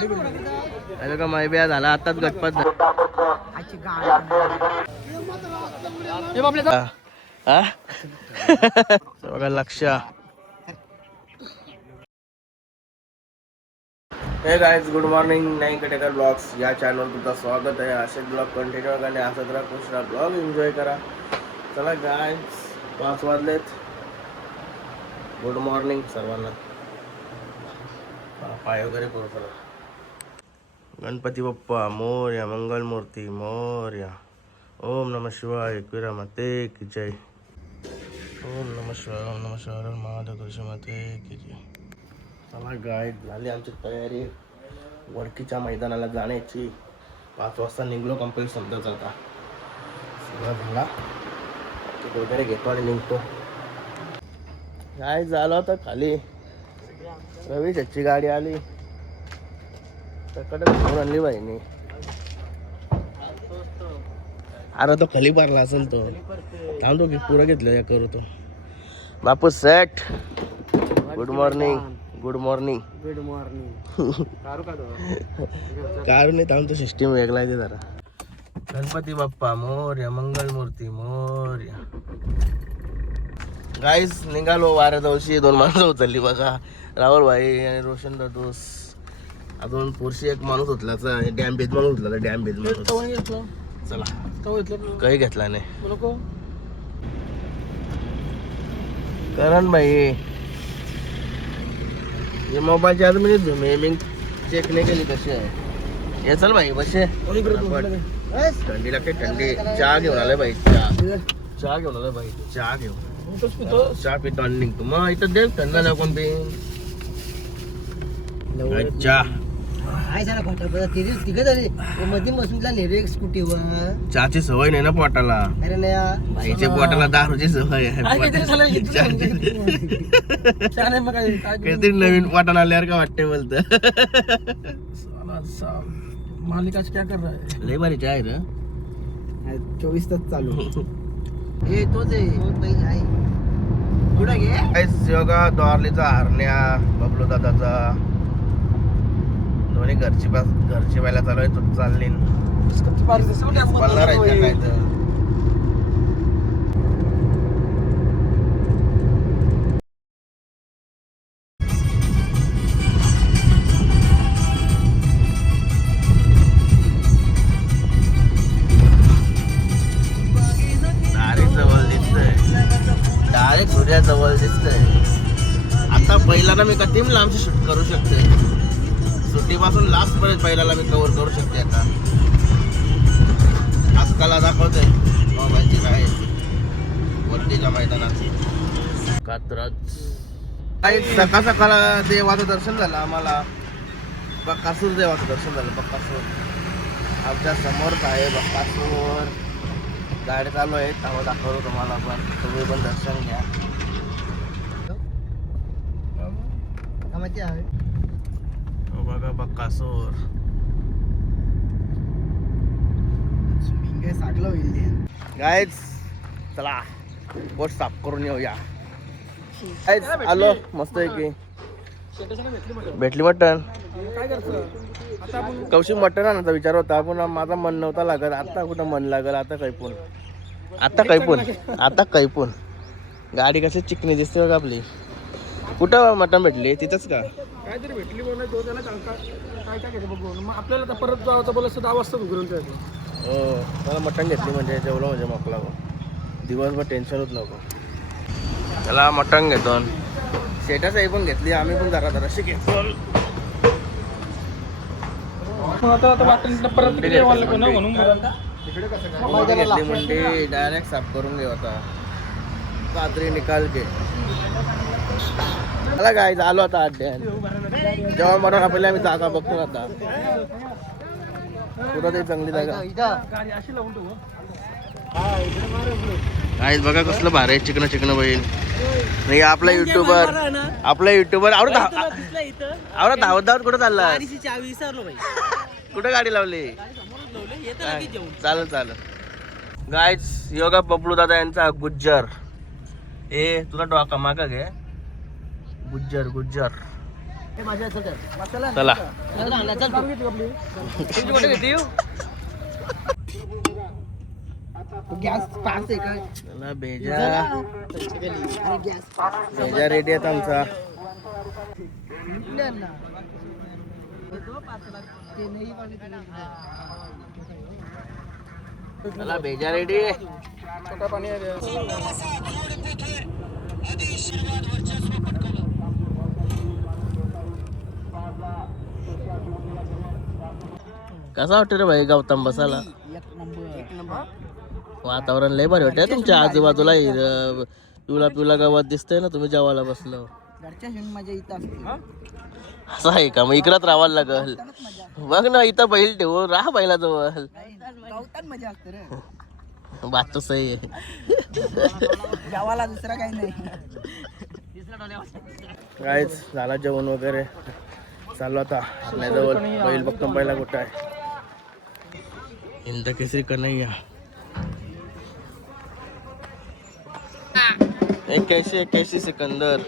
अरे का मैब्या झाला आताच गटपत बघा लक्ष. Hey guys good morning. नाही कटेकर ब्लॉग्स या चॅनलवर तुमचं स्वागत आहे. असे ब्लॉग कंटिन्यू करणे असंच राहा. दुसरा ब्लॉग एन्जॉय करा. चला गाइस 5 वाजलेत. गुड मॉर्निंग सर्वांना. पाय वगैरे करू चला. गणपती बाप्पा मोरया. मंगलमूर्ती मोरया. ओम नमः शिवाय. एकविरा माते की जय. ओम नमः शिवाय. ओम नमः शिवाय. महादेव कृष्ण माते की जय. चला गाइस झाली आमची तयारी वडकीच्या मैदानाला जाण्याची. 5 वाजता निघलो कंप्लीट समजाच आता सगळं झाला. वगैरे घेतो आणि निघतो. काय झालं होतं खाली रवीशची गाडी आली त्याकडे घेऊन आणली बाईनी. अरे तो खाली पारला असेल तो. थांबतो की पुरं घेतलं या करू तो. Bapu set. Good morning. Good morning. Good morning. कारू नाही थांबतो. सिस्टीम वेगळा आहे जरा. गणपती बाप्पा मोरया. मंगलमूर्ती मोरया. गाईस निघालो वाऱ्याजवळशी. 2 माणसं उचलली बघा. राहुल भाई आणि रोशन दादूस. अजून पुरशी एक माणूस उचलाचा. डॅम बेद माणूस उचला. डॅम बेद माणूस. चला काही घेतला नाही. करण भाई ये मोबाईलची आज मी गेमिंग चेक नाही केली कशी आहे. हे चल भाई बसे. थंडी लागते थंडी. चहा घेऊन आलाय भाई. चहा घेऊन आलाय भाई. चहा घेऊन चहा पितो आणि निघतो. मग इथं दे थंड ना कोण बी चहा. चहाची सवय नाही ना पोटाला. भाईच्या पोटाला दारूची सवय आहे. काहीतरी नवीन पोटाला आल्यावर का वाटते बोलत. मालिका क्या कर रहा है. लय भारी चहा आहे रे. 24 तास चालू. योगा द्वारलीचा हरण्या बबलू दादाचा दोन्ही घरची व्हायला चालू आहे. तू चालली काय तर. डायरेक्ट सूर्याजवळ दिसतंय. आता पहिल्याला मी कधी लांबची शूट करू शकते. सुट्टीपासून लास्ट पर्यंत पहिल्याला मी कव्हर करू शकते. आता आजकाल दाखवतोय मोबाईलची काय वरतीच्या मैदानात. कात्रज सकाळ सकाळ देवाचं दर्शन झालं आम्हाला. बक्कासूर देवाचं दर्शन झालं. बक्कासूर आमच्या समोरच आहे. बक्कासूर गाडी चालू आहे. त्यामुळे दाखवतो तुम्हाला. पण तुम्ही पण दर्शन घ्या. बघा बक्कासूर. गाईज चला पोट साफ करून येऊया. गाईज आलो मस्त आहे की. भेटली मटण. कौशिक मटण आणायचा विचार होता पण माझा मन नव्हता लागत. आता कुठं मन लागल. आता कैपून गाडी कशी चिकनी दिसते बघा आपली. कुठं मटण भेटली तिथंच का काहीतरी भेटली बोल. त्याला काय घ्यायचं बघून मग आपल्याला तर परत जायचं बोल. 10 वाजता घरून जायचं. हो मला मटण घेतली म्हणजे जेवलं म्हणजे मोकला. दिवसभर टेन्शनच नको. त्याला मटण घेतो. शेटासाई पण घेतली. आम्ही पण जराशी घेतो. घेतली म्हणजे डायरेक्ट साफ करून घेऊ. आता कात्री निकाल के मला काय आलो आता अड्ड्यात. जेव्हा मटण आपल्याला आम्ही जागा बघतो आता कुठं तरी चांगली जागा. काय बघा कसलं भारी आहे. चिकन बैल नाही. आपला युट्यूबर आवडा धावत कुठं चालला. कुठं गाडी लावली. चालेल गाईज योगा बबलू दादा यांचा गुज्जर. तुला डोका मागा घे. गुज्जर चला गॅस पास आहे का चला भेजा भेजा रेडी आहेत आमचा. चला भेजा रेडी. छोटा पाणी आहे. कसा वाटतं रे भाई गौतम बसायला? एक नंबर. वातावरण लय भारी वाटतं तुमच्या आजूबाजूला पिवला पिवला गावात दिसतंय ना तुम्ही जेवायला बसलो. घरच्या मजा इथं असते. असं आहे का? मग इकडंच राहावं लागल. बघ ना इथं बैल ठेवू राहा बैलाजवळ. मजा असते रे. बात तो सही आहे. गावाला दुसरा काही नाही. काहीच झाला जेवण वगैरे चालू आता जवळ बैल बघतो पहिला कुठं आहे. हिंद केसरी कन्हैया 81 सिकंदर.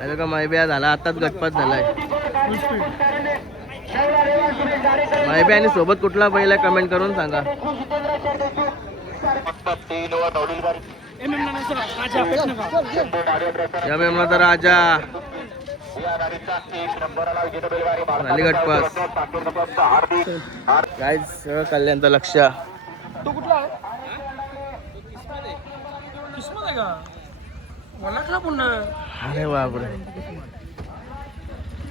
अरे का मायब्या झाला आताच गटपात झालाय. मायब्या आणि सोबत कुठला बैल आहे कमेंट करून सांगा. तर राजा झाली गटपास. काय सगळं कल्याणचं लक्ष. तो कुठला आहे? किस्मत आहे का? मला पुन्हा अरे बापरे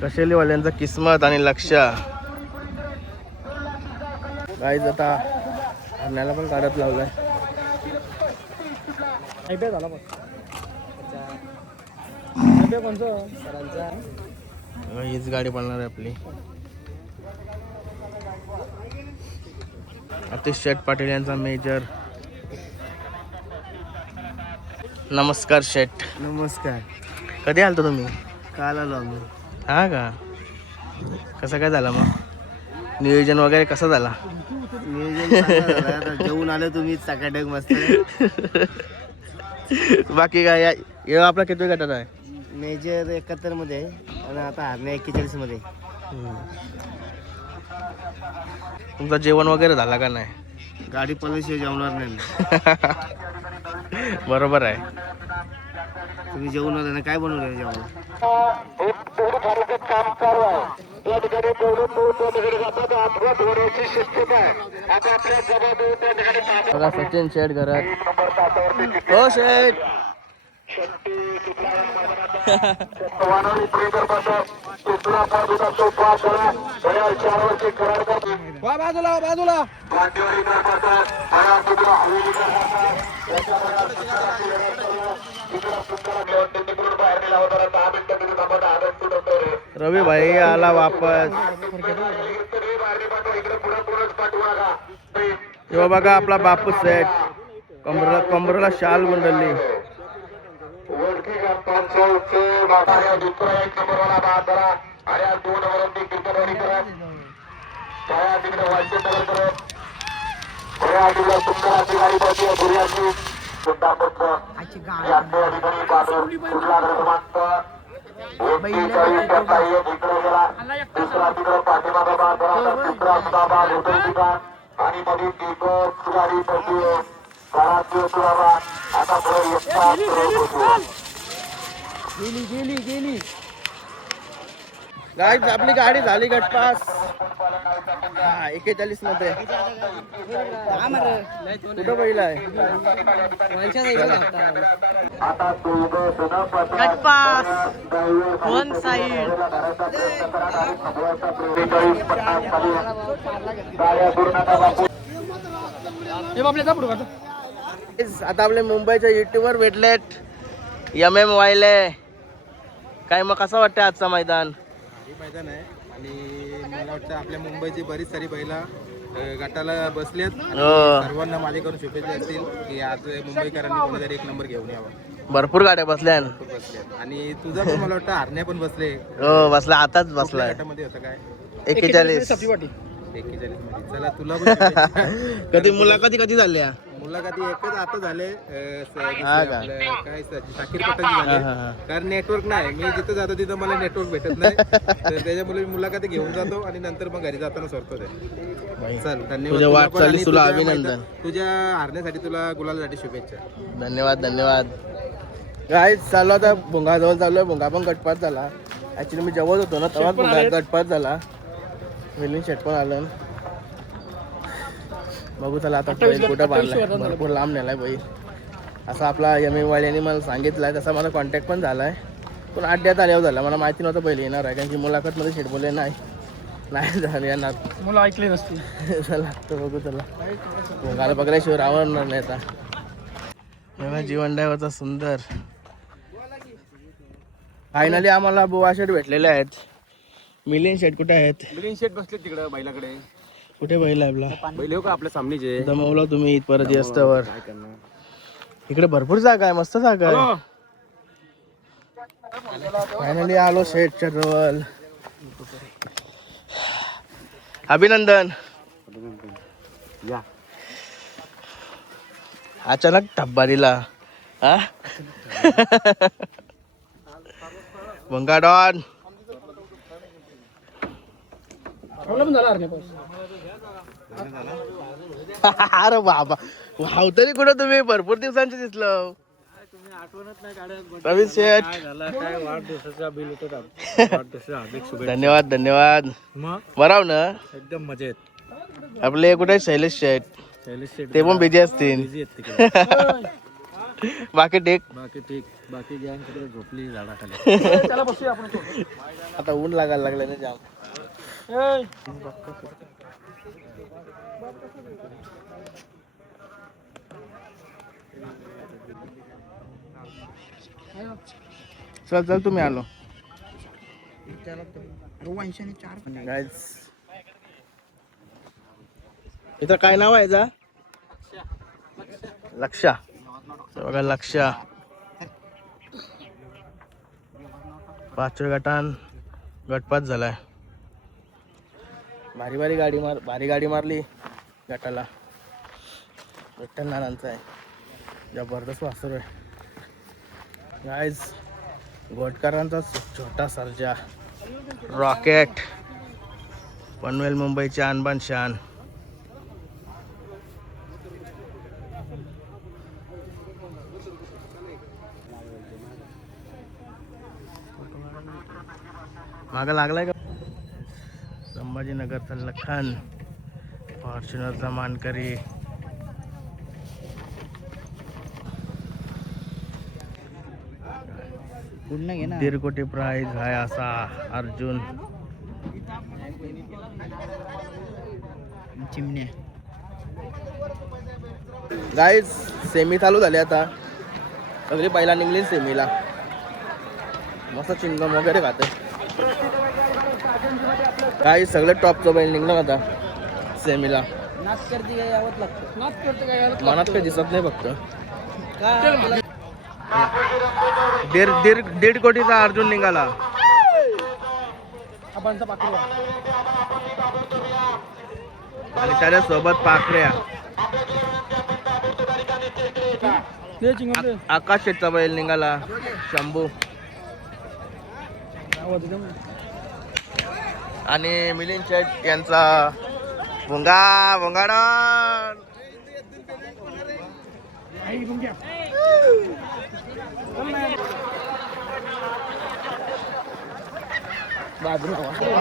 कशेलीवाल्यांचा किस्मत आणि लक्ष. गाईज आता हरण्याला पण काढत लावलाय. झाला बघ. सरांचा हीच गाडी पळणार आहे आपली. अतिश शेठ पाटील यांचा मेजर. नमस्कार शेठ. नमस्कार. कधी आलतो तुम्ही? काल आलो आम्ही. हा का? कसं काय झालं मग नियोजन वगैरे कसं झाला? नियोजन जेवून आलो तुम्ही चकाटक मस्त. बाकी काय आपला किती गटात आहे? मेजर 71 मध्ये आहे आणि आता हरण्या 41 मध्ये. तुमचं जेवण वगैरे झाला का नाही? गाडी पळल्याशिवाय जेवणार नाही. बरोबर आहे. तुम्ही जेवण आले ना काय बनवलं जेवण? बघा सचिन शेठ घरात. हो शेठ. बाजूला बाजूला. रवी भाई आला वापस. यो बघा आपला बापू सेट कमरेला शाल गुंडली. गेली. गाईज आपली गाडी झाली गटपास 41 मध्ये. कुठं बैल आहे? गटपास वन साइड. आता आपले मुंबईच्या युट्यूबवर भेटलेत MM वायले. काय मग कसं वाटतं आजचा मैदान? मैदान आहे आणि मला वाटतं आपल्या मुंबईची बरीच सारी बैला गटाला बसलेत. सर्वांना माझ्याकडून शुभेच्छा असतील की आज मुंबईकरांनी कोणीतरी एक नंबर घेऊन यावा. भरपूर गाड्या बसल्या. आणि तुझा पण मला वाटतं हरण्या पण बसले. हो बसला आताच बसलाय. गटामध्ये होता काय 41. 41 मध्ये. चला तुला पण कधी मुलाखती कधी झाल्या? मुलाखती एकच आता झाले हा का? काय शाकीर पठाणची झाले. कारण नेटवर्क नाही, मी जिथं जातो तिथं मला नेटवर्क भेटत नाही, तर त्याच्यामुळे मी मुलाखती घेऊन जातो आणि नंतर मग घरी जाताना सोडतो ते. चल धन्यवाद. तुझ्या तुला पण वाटचालीस आणि तुला तुझ्या अभिनंदन. तुझ्या हारण्यासाठी तुला गुलालसाठी शुभेच्छा. धन्यवाद धन्यवाद. काय चालू आता भुंगाजवळ चालू आहे. भुंगा पण गटपात झाला. ॲक्च्युली मी जवळ होतो ना तेव्हा भुंगा गटपात झाला. मिलिंद शेट पण आलं. बघू चला आता बैल कुठं बांधलाय. भरपूर लांब नेलाय बैल. असा आपला वाड्याने मला सांगितलंय, तसा माझा कॉन्टॅक्ट पण झालाय. पण अड्ड्यात आल्यावर झाला. मला माहिती नव्हतं बैल येणार आहे, कारण की मुलाखतमध्ये शेट बोलले नाही झालं येणार. मुलं ऐकले नसते. चला तर बघू चला. भुंगाला बघल्याशिवाय रावणार नाही आता. एवढा जीवन ड्रायव्हरचा सुंदर. फायनली आम्हाला बुवा शेट भेटलेले आहेत. मिलिंद शेट कुठे आहेत? मिलिंद शेट बसले तिकडे बैलाकडे. कुठे बैल आहे आपला? बैल हो का आपल्या सामनेचे. दमवला तुम्ही परत येस्तवर. इकडे भरपूर जागा आहे, मस्त जागा आहे. फायनली आलो शेटच्या जवळ. अभिनंदन. या अचानक टप्पा दिला हा. भुंगा डॉन. प्रॉब्लेम झाला अरे अरे बाबा वाव तरी कुठं तुम्ही भरपूर दिवसांचे दिसलो. प्रवीण शेठ धन्यवाद धन्यवाद. बराव ना एकदम मजेत. आपले कुठे शैलेश शेठ? ते पण बिझी असतील. बाकी ठीक. बाकी गँग तिकडे झोपली झाडाखाली. त्याला बसूया आपण. आता ऊन लागायला लागलं ना जाम. चल चल तुम्ही आलो. इथं काय नाव आहे जा? लक्षा. बघा लक्षा. 5व्या गटान गटपात झालाय. भारी गाडी मारली गटाला. विठ्ठल नानांचा आहे. जबरदस्त वासर आहे गाईज. घोटकरांचा छोटा सर्जा रॉकेट. पनवेल मुंबईची आणबान शान. मागं लागलाय का? संभाजीनगरचा लखन. फॉर्च्युनरचा मानकरी. दीड प्राइज आहे असा अर्जुन. चिमणे. गाईज सेमी चालू झाले आता. सगळी पहिला निघली सेमीला. मस्त चिंगम वगैरे खाते. काही सगळं टॉपचं बैल निघलं आता सेमीला. मनात काही दिसत नाही फक्त. दीड कोटीचा अर्जुन निघाला. आणि त्याच्या सोबत पाखऱ्या. आकाश शेटचा बैल निघाला शंभू. आणि मिलिंद शेट यांचा भुंगाडा.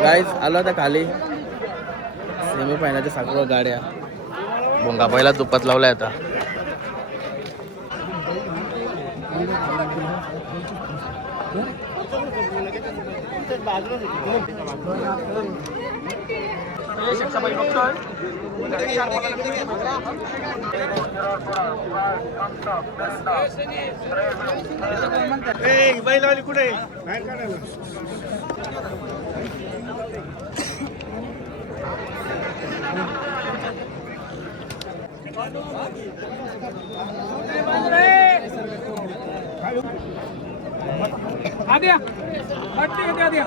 गाईज आलो आता खाली. सेमी फायनलच्या सगळ्या गाड्या. भुंगा पहिला दुप्पत लावलाय आता. बैलवाली कुठे? आद्या वाटते आद्या.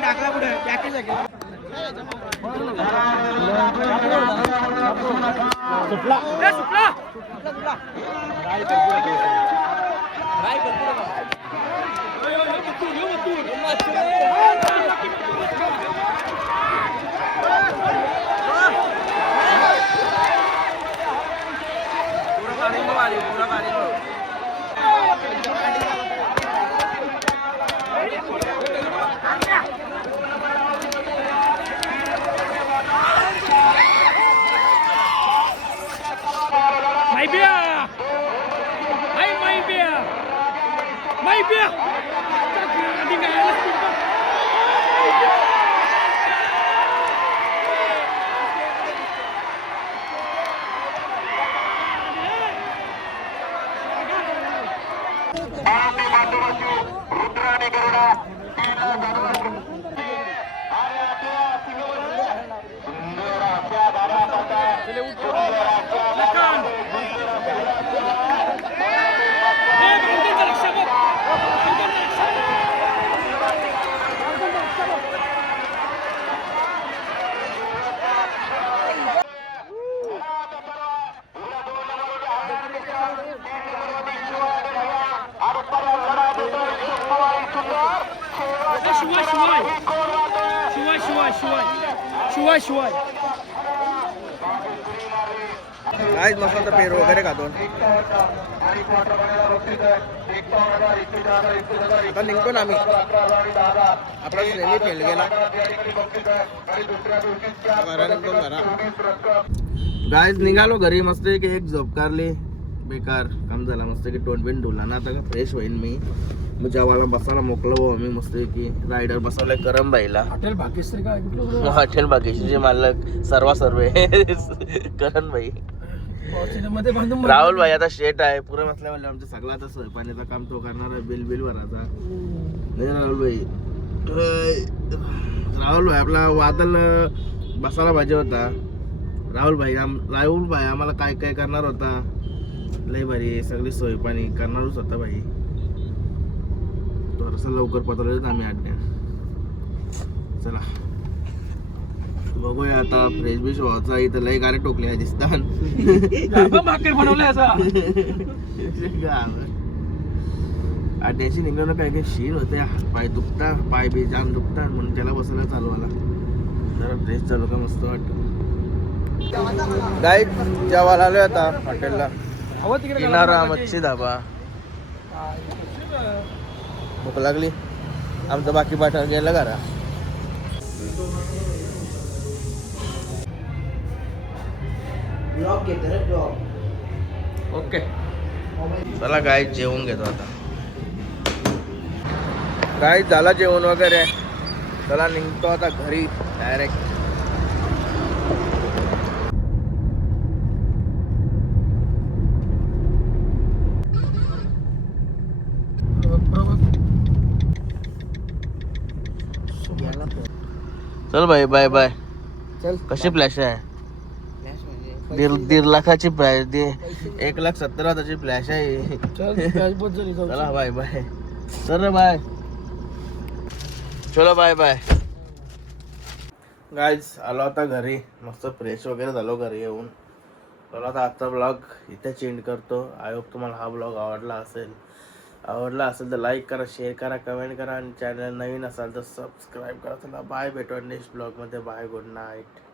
टाकला पुढे शिवाय काय मस्त पेरू वगैरे खातो. आता निघतो ना आम्ही. आपला नेहमी फेल गेला. गाईज निघालो घरी मस्त की एक झोप काढली. बेकार काम झाला मस्त की तोंड बिंड धुला ना आता फ्रेश होईन मी. मग जेवायला बसायला मोकलो आम्ही मस्त की रायडर बसवलाय करम बाईला. हॉटेल भाग्यश्री काय कुठलं हॉटेल भाग्यश्रीचे मालक सर्व करण भाई. मध्ये बांधून राहुल भाई आता शेट आहे पुरे मसल्या म्हणले आमचं सगळं आता स्वयंपाण्याचं काम तो करणार आहे. बिल भरायचा नाही राहुल भाई. राहुल भाई आपला वादल बसायला पाहिजे होता. राहुल भाई आम्हाला काय काय करणार होता. लय भारी सगळी स्वयंपाणी करणारच होता भाई. थोडंसं लवकर पतवलं आम्ही आड्या. चला बघूया आता फ्रेश बिश व्हायचा. इथं लय गारे टोकले आहे दिसतात. बनवलंय असा आड्याशी निघालं काय काय शीर होते. पाय दुखता पाय बी जाम दुखतात म्हणून त्याला बसायला चालू आला. जरा फ्रेश चालू का मस्त वाटतं. गाईड जेवायला आलोय आता हॉटेलला. किनारा मच्छी धाबा. भूक लागली. आमचं बाकी पाठा गेलं घरा. ओके चला गाय जेवून घेतो आता. गाय झाला जेवण वगैरे. चला निघतो आता घरी डायरेक्ट. चल बाय बाय बाय. चल कशी फ्लॅश आहे. 1.5 लाखाची प्राइस. 1,70,000ची फ्लॅश आहे. चला बाय बाय. Sir bye. चलो बाय बाय. गाईज आलो आता घरी. मस्त फ्रेश वगैरे झालो घरी येऊन. चला आता आजचा ब्लॉग इथे चेंज करतो. आय होप तुम्हाला हा ब्लॉग आवडला असेल तर लाईक करा, शेअर करा, कमेंट करा आणि चॅनल नवीन असाल तर सबस्क्राईब करा. चला बाय. भेटू नेक्स्ट ब्लॉगमध्ये. बाय. Good night.